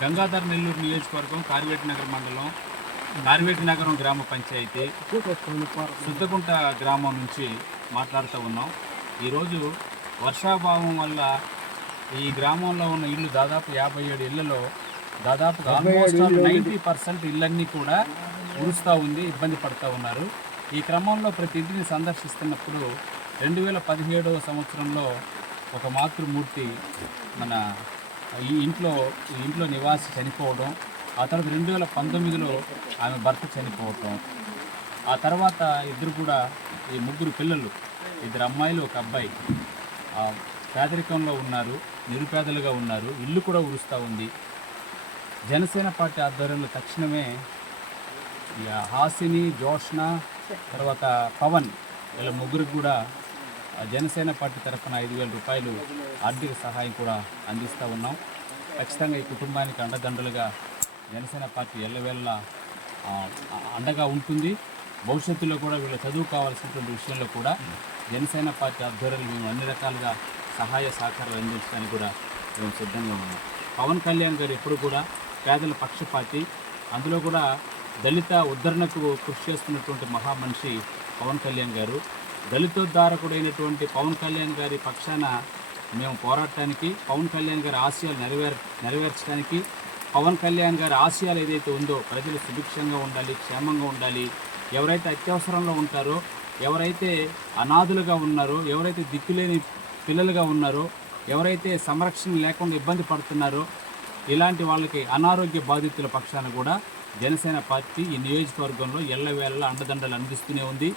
గంగాధర్ నెల్లూరు నియోజకవర్గం కార్వేటి నగర్ మండలం కార్వేటి నగరం గ్రామ పంచాయతీ సుద్దగుంట గ్రామం నుంచి మాట్లాడుతూ ఉన్నాం. ఈరోజు వర్షాభావం వల్ల ఈ గ్రామంలో ఉన్న ఇళ్ళు దాదాపు 57 ఇళ్లలో దాదాపుగా ఆల్మోస్ట్ 90% ఇళ్ళన్నీ కూడా ఉరుస్తూ ఉంది, ఇబ్బంది పడుతూ ఉన్నారు. ఈ క్రమంలో ప్రతి ఇంటిని సందర్శిస్తున్నప్పుడు 2017వ సంవత్సరంలో ఒక మాతృమూర్తి మన ఈ ఇంట్లో నివాసి చనిపోవడం, ఆ తర్వాత 2019లో ఆమె భర్త చనిపోవటం, ఆ తర్వాత ఇద్దరు కూడా ఈ ముగ్గురు పిల్లలు, 2 అమ్మాయిలు 1 అబ్బాయి పేదరికంలో ఉన్నారు, నిరుపేదలుగా ఉన్నారు. ఇల్లు కూడా ఉరుస్తూ ఉంది. జనసేన పార్టీ ఆధ్వర్యంలో తక్షణమే హాసిని, జోష్న, తర్వాత పవన్ వీళ్ళ ముగ్గురికి కూడా జనసేన పార్టీ తరఫున 5,000 రూపాయలు ఆర్థిక సహాయం కూడా అందిస్తూ ఉన్నాం. ఖచ్చితంగా ఈ కుటుంబానికి అండదండలుగా జనసేన పార్టీ ఎల్లవేళ అండగా ఉంటుంది. భవిష్యత్తులో కూడా వీళ్ళ చదువు కావాల్సినటువంటి విషయంలో కూడా జనసేన పార్టీ ఆధ్వర్యంలో మేము అన్ని రకాలుగా సహాయ సహకారాలు అందించడానికి కూడా మేము సిద్ధంగా ఉన్నాం. పవన్ కళ్యాణ్ గారు ఎప్పుడు కూడా పేదల పక్షపాతి, అందులో కూడా దళిత ఉద్ధరణకు కృషి చేస్తున్నటువంటి మహామనిషి పవన్ కళ్యాణ్ గారు. దళితోద్ధారకుడైనటువంటి పవన్ కళ్యాణ్ గారి పక్షాన మేము పోరాడటానికి, పవన్ కళ్యాణ్ గారి ఆశయాలు నెరవేర్చడానికి, పవన్ కళ్యాణ్ గారి ఆశయాలు ఏదైతే ఉందో ప్రజలు సుభిక్షంగా ఉండాలి, క్షేమంగా ఉండాలి, ఎవరైతే అత్యవసరంలో ఉంటారో, ఎవరైతే అనాథులుగా ఉన్నారో, ఎవరైతే దిక్కులేని పిల్లలుగా ఉన్నారో, ఎవరైతే సంరక్షణ లేకుండా ఇబ్బంది పడుతున్నారో, ఇలాంటి వాళ్ళకి అనారోగ్య బాధితుల పక్షాన కూడా జనసేన పార్టీ ఈ నియోజకవర్గంలో ఎల్లవేళ అండదండలు అందిస్తూనే ఉంది.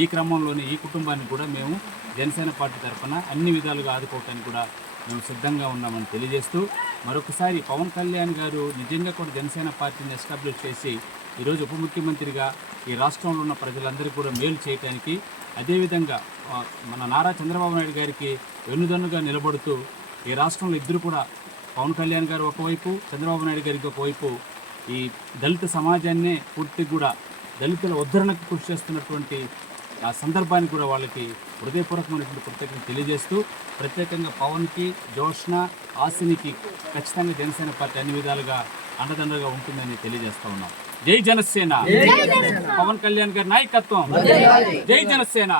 ఈ క్రమంలోనే ఈ కుటుంబాన్ని కూడా మేము జనసేన పార్టీ తరఫున అన్ని విధాలుగా ఆదుకోవటానికి కూడా మేము సిద్ధంగా ఉన్నామని తెలియజేస్తూ, మరొకసారి పవన్ కళ్యాణ్ గారు నిజంగా కూడా జనసేన పార్టీని ఎస్టాబ్లిష్ చేసి ఈరోజు ఉప ముఖ్యమంత్రిగా ఈ రాష్ట్రంలో ఉన్న ప్రజలందరికీ కూడా మేలు చేయడానికి, అదేవిధంగా మన నారా చంద్రబాబు నాయుడు గారికి వెన్నుదన్నుగా నిలబడుతూ ఈ రాష్ట్రంలో ఇద్దరు కూడా పవన్ కళ్యాణ్ గారు ఒకవైపు, చంద్రబాబు నాయుడు గారికి ఒకవైపు ఈ దళిత సమాజాన్నే పూర్తి కూడా దళితుల ఉద్ధరణకు కృషి చేస్తున్నటువంటి ఆ సందర్భాన్ని కూడా వాళ్ళకి హృదయపూర్వకమైనటువంటి కృతజ్ఞతలు తెలియజేస్తూ, ప్రత్యేకంగా పవన్కి, జోష్న, ఆసినికి ఖచ్చితంగా జనసేన పార్టీ అన్ని విధాలుగా అండదండగా ఉంటుందని తెలియజేస్తూ ఉన్నాం. జై జనసేన, పవన్ కళ్యాణ్ గారి నాయకత్వం, జై జనసేన.